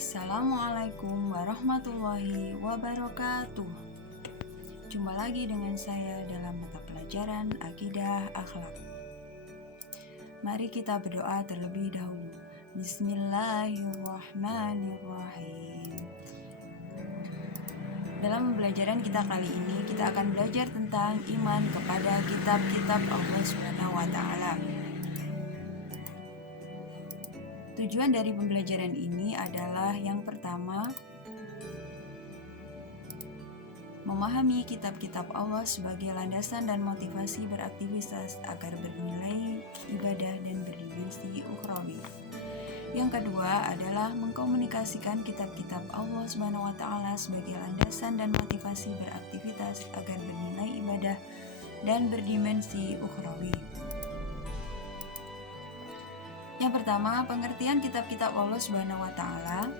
Assalamualaikum warahmatullahi wabarakatuh. Jumpa lagi dengan saya dalam mata pelajaran Akidah Akhlak. Mari kita berdoa terlebih dahulu. Bismillahirrahmanirrahim. Dalam pembelajaran kita kali ini, kita akan belajar tentang iman kepada kitab-kitab Allah Subhanahu wa Ta'ala. Tujuan dari pembelajaran ini adalah yang pertama, memahami kitab-kitab Allah sebagai landasan dan motivasi beraktivitas agar bernilai ibadah dan berdimensi ukhrawi. Yang kedua adalah mengkomunikasikan kitab-kitab Allah Subhanahu wa Ta'ala sebagai landasan dan motivasi beraktivitas agar bernilai ibadah dan berdimensi ukhrawi. Yang pertama, pengertian kitab-kitab Allah Subhanahu wa Ta'ala.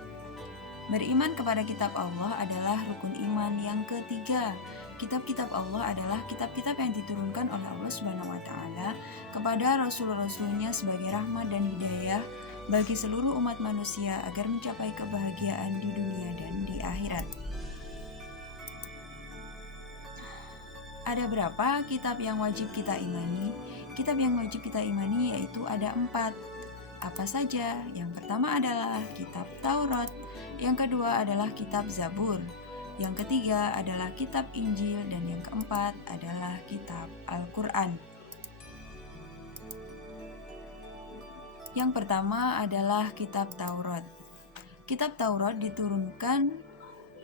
Beriman kepada kitab Allah adalah rukun iman yang ketiga. Kitab-kitab Allah adalah kitab-kitab yang diturunkan oleh Allah Subhanahu wa Ta'ala kepada rasul-rasulnya sebagai rahmat dan hidayah bagi seluruh umat manusia agar mencapai kebahagiaan di dunia dan di akhirat. Ada berapa kitab yang wajib kita imani? Kitab yang wajib kita imani yaitu ada 4. Apa saja? Yang pertama adalah kitab Taurat, yang kedua adalah kitab Zabur, yang ketiga adalah kitab Injil, dan yang keempat adalah kitab Al-Quran. Yang pertama adalah kitab Taurat. Kitab Taurat diturunkan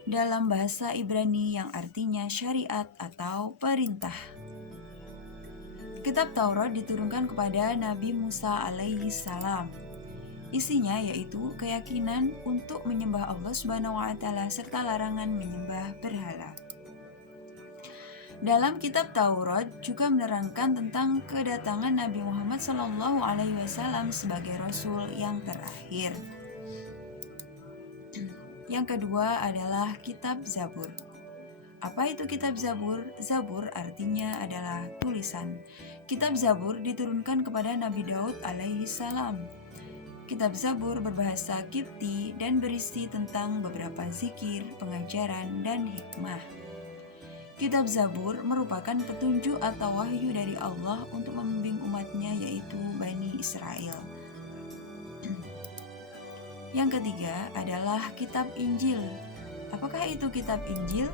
dalam bahasa Ibrani yang artinya syariat atau perintah. Kitab Taurat diturunkan kepada Nabi Musa alaihi salam. Isinya yaitu keyakinan untuk menyembah Allah Subhanahu wa Ta'ala serta larangan menyembah berhala. Dalam kitab Taurat juga menerangkan tentang kedatangan Nabi Muhammad SAW sebagai Rasul yang terakhir. Yang kedua adalah kitab Zabur. Apa itu kitab Zabur? Zabur artinya adalah tulisan. Kitab Zabur diturunkan kepada Nabi Daud alaihi salam. Kitab Zabur berbahasa Kipti dan berisi tentang beberapa zikir, pengajaran, dan hikmah. Kitab Zabur merupakan petunjuk atau wahyu dari Allah untuk membimbing umatnya yaitu Bani Israel. Yang ketiga adalah kitab Injil. Apakah itu kitab Injil?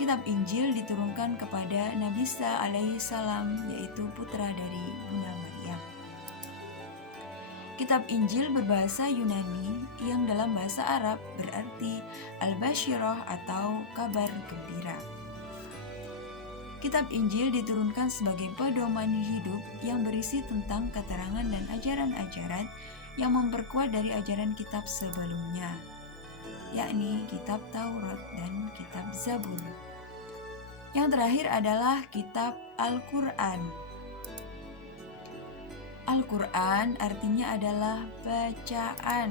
Kitab Injil diturunkan kepada Nabi Isa alaihi salam, yaitu putra dari Bunda Maryam. Kitab Injil berbahasa Yunani yang dalam bahasa Arab berarti al-basyirah atau kabar gembira. Kitab Injil diturunkan sebagai pedoman hidup yang berisi tentang keterangan dan ajaran-ajaran yang memperkuat dari ajaran kitab sebelumnya, yakni kitab Taurat dan kitab Zabur. Yang terakhir adalah kitab Al-Quran. Al-Quran artinya adalah bacaan.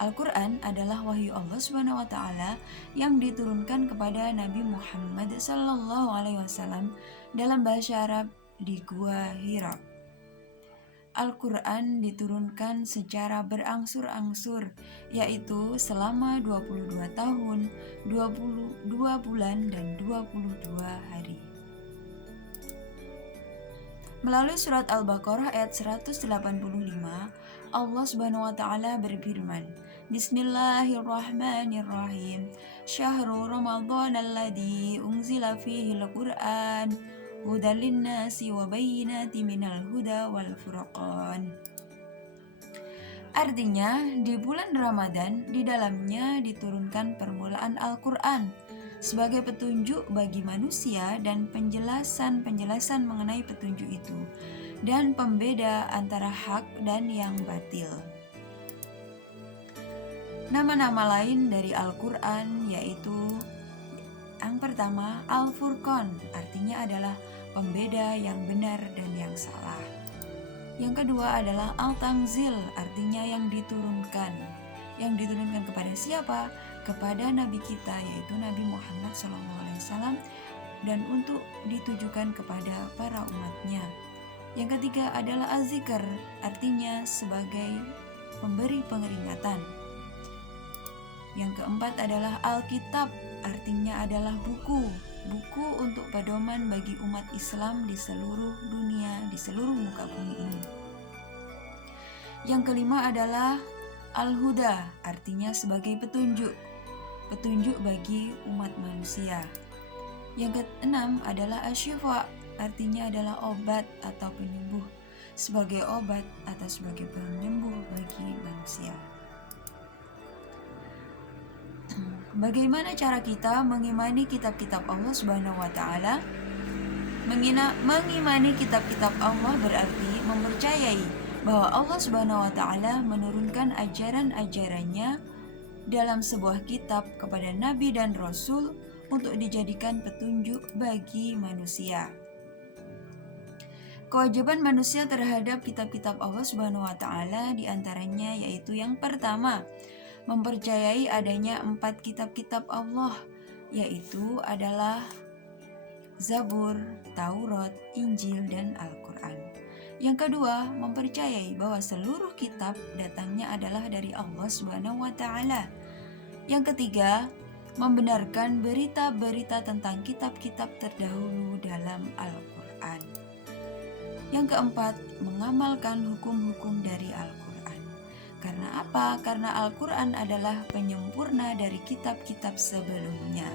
Al-Quran adalah wahyu Allah Subhanahu wa Ta'ala yang diturunkan kepada Nabi Muhammad SAW dalam bahasa Arab di Gua Hira. Al-Quran diturunkan secara berangsur-angsur, yaitu selama 22 tahun, 22 bulan, dan 22 hari. Melalui surat Al-Baqarah ayat 185, Allah Subhanahu wa Ta'ala berfirman, Bismillahirrahmanirrahim. Syahrul Ramadan alladzi unzila fihi al-Qur'an hudan linnasi wa bayyinatin minal huda wal furqan. Artinya, di bulan Ramadan di dalamnya diturunkan permulaan Al-Quran sebagai petunjuk bagi manusia dan penjelasan mengenai petunjuk itu dan pembeda antara hak dan yang batil. Nama-nama lain dari Al-Quran yaitu yang pertama Al-Furqan, artinya adalah pembeda yang benar dan yang salah. Yang kedua adalah Al-Tanzil, artinya yang diturunkan. Yang diturunkan kepada siapa? Kepada Nabi kita, yaitu Nabi Muhammad SAW, dan untuk ditujukan kepada para umatnya. Yang ketiga adalah Az-Zikr, artinya sebagai pemberi pengeringatan. Yang keempat adalah Alkitab, artinya adalah buku untuk pedoman bagi umat Islam di seluruh dunia, di seluruh muka bumi ini. Yang kelima adalah Al-Huda, artinya sebagai petunjuk bagi umat manusia. Yang keenam adalah Asyifa, artinya adalah obat atau penyembuh, sebagai obat atau sebagai penyembuh bagi manusia. Bagaimana cara kita mengimani kitab-kitab Allah Subhanahu wa taala? Mengimani kitab-kitab Allah berarti mempercayai bahwa Allah Subhanahu wa taala menurunkan ajaran-ajarannya dalam sebuah kitab kepada nabi dan rasul untuk dijadikan petunjuk bagi manusia. Kewajiban manusia terhadap kitab-kitab Allah Subhanahu wa taala diantaranya yaitu yang pertama, mempercayai adanya 4 kitab-kitab Allah, yaitu adalah Zabur, Taurat, Injil, dan Al-Quran. Yang kedua, mempercayai bahwa seluruh kitab datangnya adalah dari Allah Subhanahu wa taala. Yang ketiga, membenarkan berita-berita tentang kitab-kitab terdahulu dalam Al-Quran. Yang keempat, mengamalkan hukum-hukum dari Al-Quran. Karena apa? Karena Al-Quran adalah penyempurna dari kitab-kitab sebelumnya.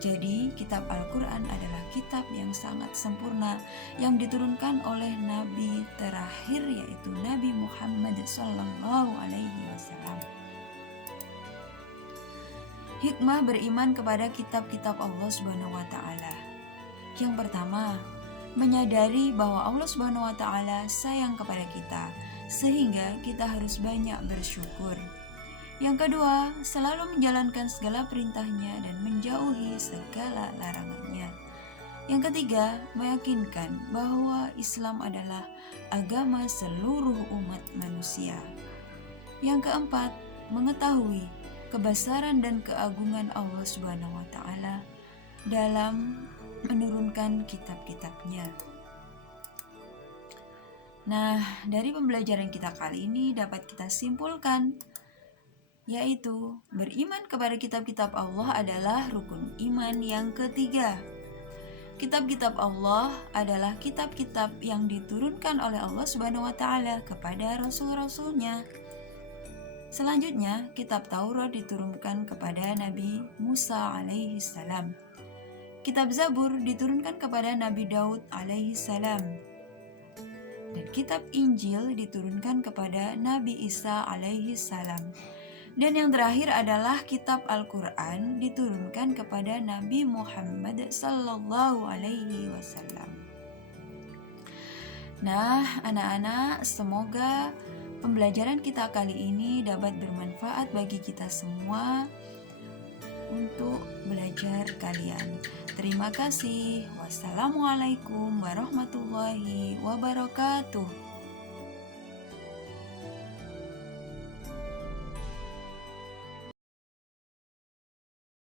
Jadi, kitab Al-Quran adalah kitab yang sangat sempurna yang diturunkan oleh Nabi terakhir, yaitu Nabi Muhammad SAW. Hikmah beriman kepada kitab-kitab Allah Subhanahu wa taala. Yang pertama, menyadari bahwa Allah Subhanahu wa taala sayang kepada kita, sehingga kita harus banyak bersyukur. Yang kedua, selalu menjalankan segala perintahnya dan menjauhi segala larangannya. Yang ketiga, meyakinkan bahwa Islam adalah agama seluruh umat manusia. Yang keempat, mengetahui kebesaran dan keagungan Allah Subhanahu wa taala dalam menurunkan kitab-kitabnya. Nah, dari pembelajaran kita kali ini dapat kita simpulkan, yaitu beriman kepada kitab-kitab Allah adalah rukun iman yang ketiga. Kitab-kitab Allah adalah kitab-kitab yang diturunkan oleh Allah Subhanahu wa taala kepada rasul-rasulnya. Selanjutnya, kitab Taurat diturunkan kepada Nabi Musa alaihi salam. Kitab Zabur diturunkan kepada Nabi Daud alaihi salam. Dan kitab Injil diturunkan kepada Nabi Isa alaihi salam. Dan yang terakhir adalah kitab Al-Quran diturunkan kepada Nabi Muhammad sallallahu alaihi wasallam. Nah, anak-anak, semoga pembelajaran kita kali ini dapat bermanfaat bagi kita semua untuk belajar kalian. Terima kasih. Wassalamualaikum warahmatullahi wabarakatuh.